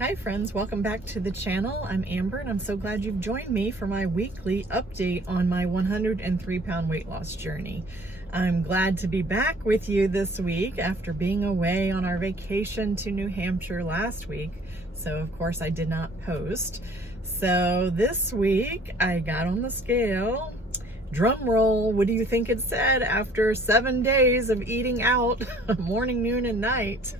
Hi friends, welcome back to the channel. I'm Amber and I'm so glad you've joined me for my weekly update on my 103-pound weight loss journey. I'm glad to be back with you this week after being away on our vacation to New Hampshire last week. So of course I did not post. So this week I got on the scale. Drum roll, what do you think it said after 7 days of eating out morning, noon, and night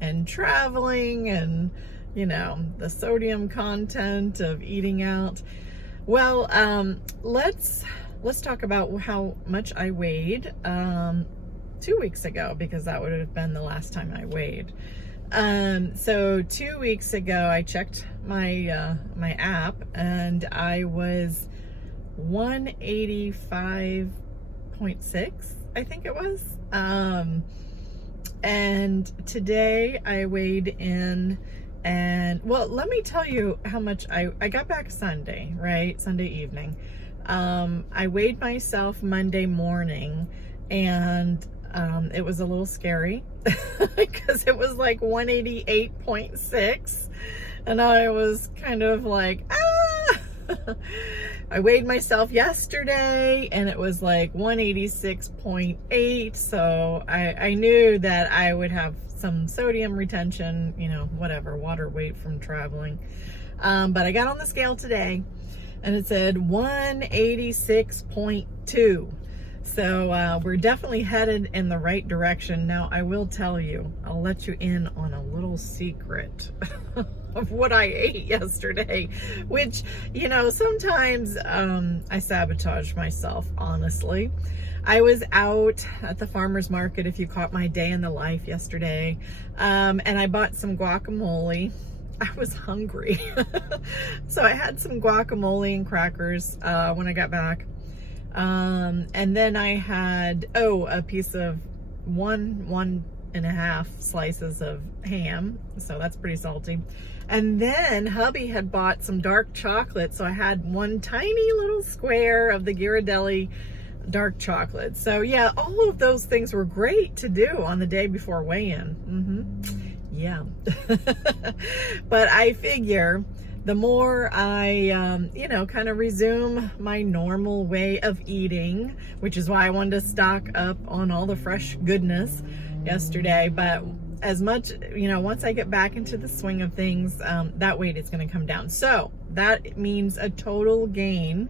and traveling and, you know, the sodium content of eating out? Well, let's talk about how much I weighed 2 weeks ago, because that would have been the last time I weighed. So 2 weeks ago, I checked my app and I was 185.6, I think it was. And today I weighed in, and well, let me tell you how much I got back Sunday, right? Sunday evening. I weighed myself Monday morning, and it was a little scary because it was like 188.6, and I was kind of like, ah. I weighed myself yesterday and it was like 186.8, so I knew that I would have some sodium retention, you know, whatever, water weight from traveling. But I got on the scale today and it said 186.2. So we're definitely headed in the right direction. Now, I will tell you, I'll let you in on a little secret of what I ate yesterday, which, you know, sometimes I sabotage myself, honestly. I was out at the farmer's market, if you caught my day in the life yesterday, and I bought some guacamole. I was hungry. So I had some guacamole and crackers when I got back. And then I had, a piece of one and a half slices of ham. So that's pretty salty. And then hubby had bought some dark chocolate. So I had one tiny little square of the Ghirardelli dark chocolate. So yeah, all of those things were great to do on the day before weigh-in. Yeah. But I figure the more I, you know, kind of resume my normal way of eating, which is why I wanted to stock up on all the fresh goodness yesterday. But as much, you know, once I get back into the swing of things, that weight is going to come down. So that means a total gain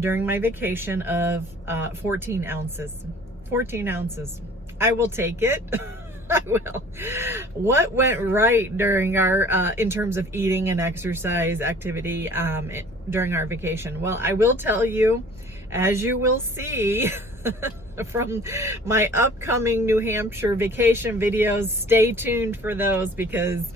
during my vacation of 14 ounces. 14 ounces. I will take it. I will. What went right during our, in terms of eating and exercise activity during our vacation? Well, I will tell you, as you will see from my upcoming New Hampshire vacation videos, stay tuned for those, because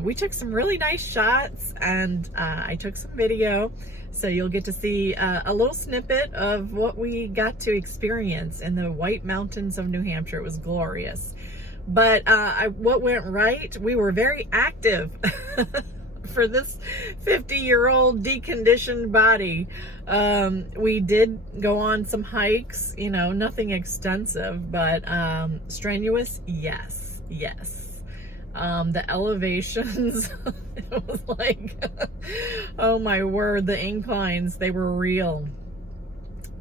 we took some really nice shots and I took some video. So you'll get to see a little snippet of what we got to experience in the White Mountains of New Hampshire. It was glorious. But what went right, we were very active for this 50-year-old deconditioned body. We did go on some hikes, you know, nothing extensive, but strenuous, yes. The elevations, it was like, oh my word, the inclines, they were real.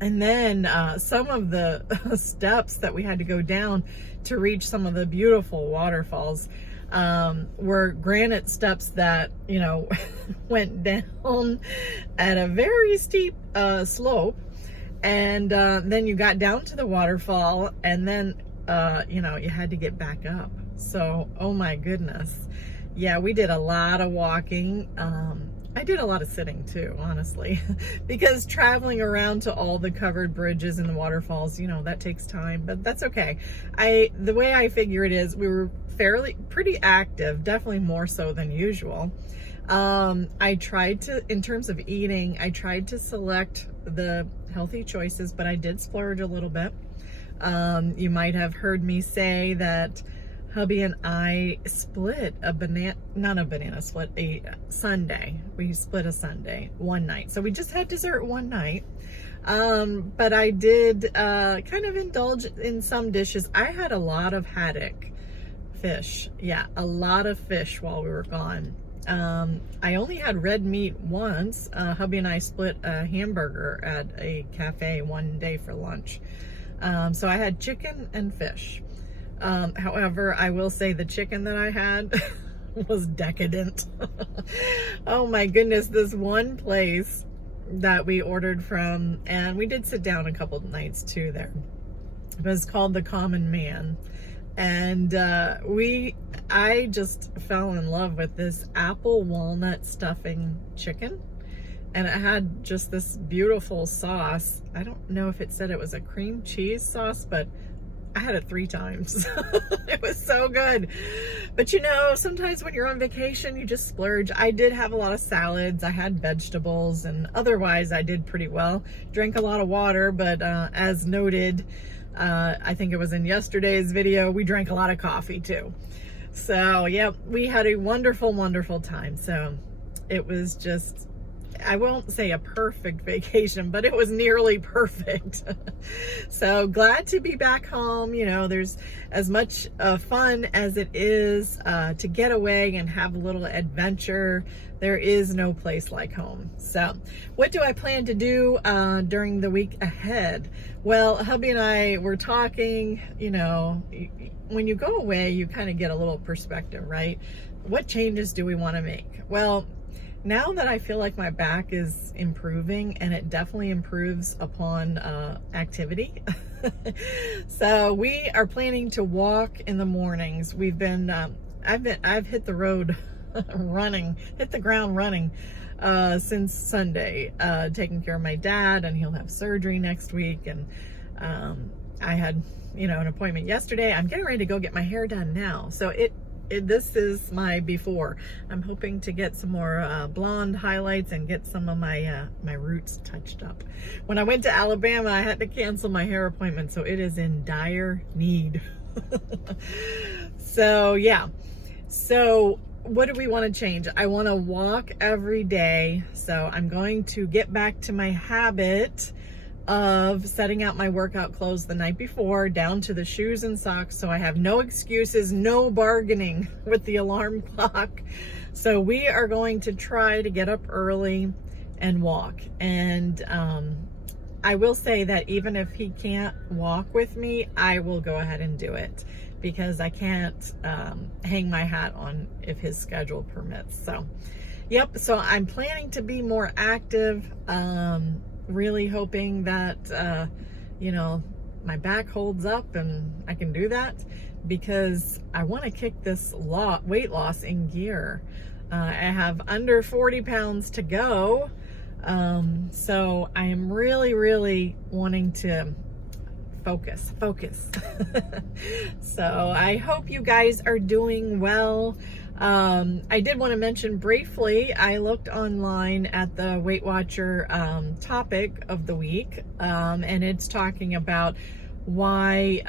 And then some of the steps that we had to go down to reach some of the beautiful waterfalls were granite steps that, you know, went down at a very steep slope. And then you got down to the waterfall, and then, you know, you had to get back up. So, oh my goodness. Yeah, we did a lot of walking. I did a lot of sitting too, honestly, because traveling around to all the covered bridges and the waterfalls, you know, that takes time, but that's okay. The way I figure it is, we were pretty active, definitely more so than usual. I tried to, in terms of eating, I tried to select the healthy choices, but I did splurge a little bit. You might have heard me say that hubby and I split a sundae. We split a sundae one night. So we just had dessert one night. But I did kind of indulge in some dishes. I had a lot of haddock fish. Yeah, a lot of fish while we were gone. I only had red meat once. Hubby and I split a hamburger at a cafe one day for lunch. So I had chicken and fish. However, I will say the chicken that I had was decadent. Oh my goodness, this one place that we ordered from, and we did sit down a couple of nights too there. It was called The Common Man. And I just fell in love with this apple walnut stuffing chicken. And it had just this beautiful sauce. I don't know if it said it was a cream cheese sauce, but I had it 3 times. It was so good. But you know, sometimes when you're on vacation, you just splurge. I did have a lot of salads. I had vegetables, and otherwise I did pretty well. Drank a lot of water, but as noted, I think it was in yesterday's video, we drank a lot of coffee too. So yeah, we had a wonderful, wonderful time. So it was just, I won't say a perfect vacation, but it was nearly perfect. So glad to be back home. You know, there's as much fun as it is to get away and have a little adventure. There is no place like home. So what do I plan to do during the week ahead? Well, hubby and I were talking, you know, when you go away, you kind of get a little perspective, right? What changes do we want to make? Well, now that I feel like my back is improving, and it definitely improves upon activity. So we are planning to walk in the mornings. We've been, I've hit the road running, hit the ground running since Sunday, taking care of my dad, and he'll have surgery next week. And I had, you know, an appointment yesterday. I'm getting ready to go get my hair done now. So this is my before. I'm hoping to get some more blonde highlights and get some of my my roots touched up. When I went to Alabama, I had to cancel my hair appointment, so it is in dire need. So yeah, so what do we want to change? I want to walk every day, so I'm going to get back to my habit of setting out my workout clothes the night before, down to the shoes and socks, so I have no excuses, no bargaining with the alarm clock. So we are going to try to get up early and walk. And I will say that even if he can't walk with me, I will go ahead and do it, because I can't hang my hat on if his schedule permits. So yep, so I'm planning to be more active, really hoping that you know, my back holds up and I can do that, because I want to kick this weight loss in gear. I have under 40 pounds to go, so I am really wanting to focus. So I hope you guys are doing well. I did want to mention briefly, I looked online at the Weight Watcher topic of the week, and it's talking about why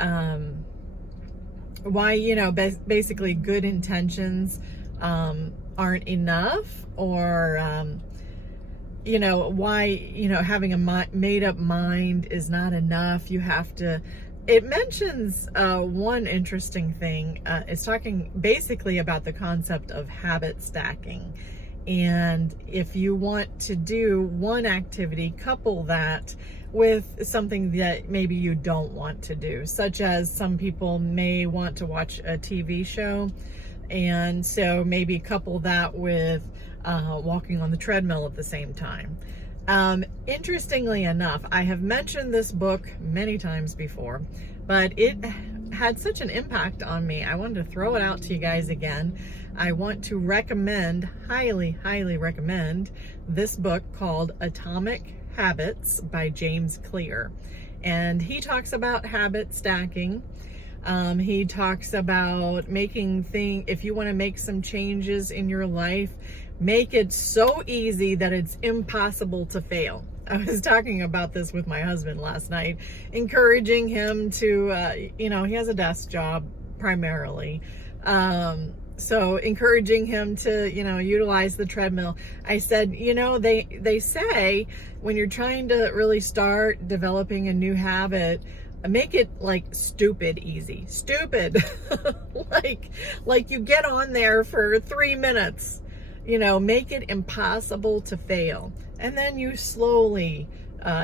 you know, basically good intentions aren't enough, or you know, why, you know, having a made up mind is not enough. You have to, it mentions one interesting thing. It's talking basically about the concept of habit stacking. And if you want to do one activity, couple that with something that maybe you don't want to do, such as some people may want to watch a TV show. And so maybe couple that with walking on the treadmill at the same time. Interestingly enough, I have mentioned this book many times before, but it had such an impact on me. I wanted to throw it out to you guys again. I want to recommend, highly recommend, this book called Atomic Habits by James Clear. And he talks about habit stacking. He talks about making if you want to make some changes in your life, make it so easy that it's impossible to fail. I was talking about this with my husband last night, encouraging him to, you know, he has a desk job primarily. So encouraging him to, you know, utilize the treadmill. I said, you know, they say when you're trying to really start developing a new habit, make it like stupid easy. Stupid. like you get on there for 3 minutes. You know, make it impossible to fail. And then you slowly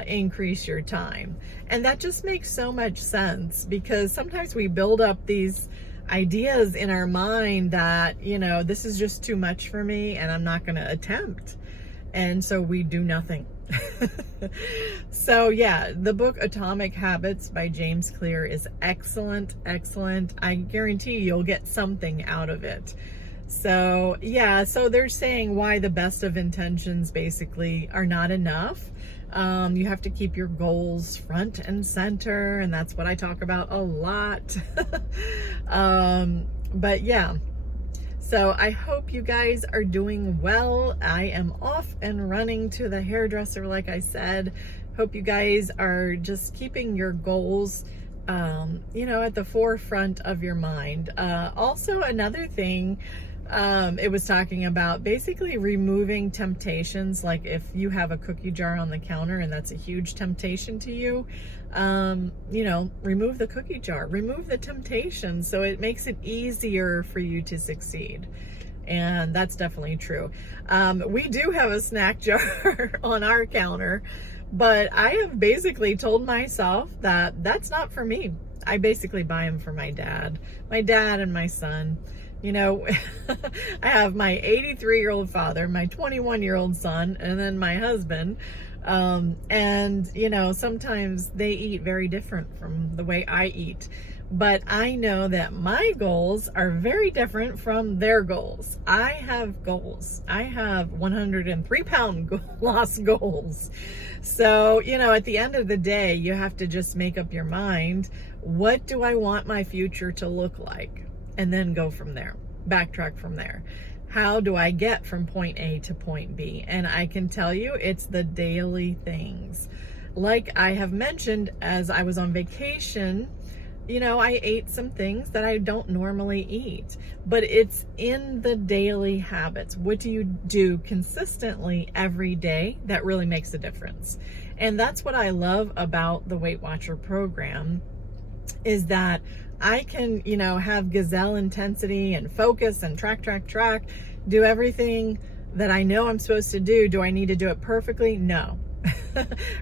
increase your time. And that just makes so much sense, because sometimes we build up these ideas in our mind that, you know, this is just too much for me and I'm not going to attempt. And so we do nothing. So yeah, the book Atomic Habits by James Clear is excellent. I guarantee you'll get something out of it. So yeah, so they're saying why the best of intentions basically are not enough. You have to keep your goals front and center, and that's what I talk about a lot. But yeah, so I hope you guys are doing well. I am off and running to the hairdresser, like I said. Hope you guys are just keeping your goals, you know, at the forefront of your mind. Also, another thing, it was talking about basically removing temptations. Like if you have a cookie jar on the counter and that's a huge temptation to you, you know, remove the cookie jar, remove the temptation, so it makes it easier for you to succeed. And that's definitely true. We do have a snack jar on our counter, but I have basically told myself that that's not for me. I basically buy them for my dad and my son. You know, I have my 83-year-old father, my 21-year-old son, and then my husband. And, you know, sometimes they eat very different from the way I eat. But I know that my goals are very different from their goals. I have goals. I have 103-pound loss goals. So, you know, at the end of the day, you have to just make up your mind. What do I want my future to look like? And then go from there, backtrack from there. How do I get from point A to point B? And I can tell you it's the daily things. Like I have mentioned, as I was on vacation, you know, I ate some things that I don't normally eat, but it's in the daily habits. What do you do consistently every day that really makes a difference? And that's what I love about the Weight Watcher program, is that I can, you know, have gazelle intensity and focus and track, do everything that I know I'm supposed to do. Do I need to do it perfectly? No.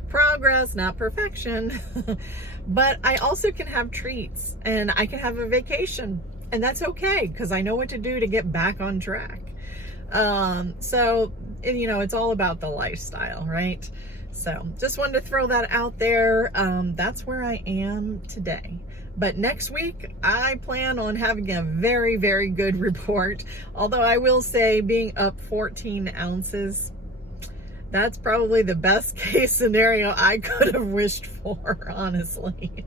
Progress, not perfection. But I also can have treats, and I can have a vacation, and that's okay, because I know what to do to get back on track. So, you know, it's all about the lifestyle, right? So just wanted to throw that out there. That's where I am today. But next week, I plan on having a very, very good report. Although I will say, being up 14 ounces, that's probably the best case scenario I could have wished for, honestly,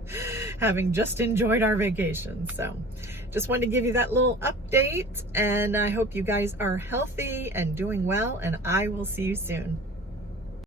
having just enjoyed our vacation. So just wanted to give you that little update, and I hope you guys are healthy and doing well, and I will see you soon.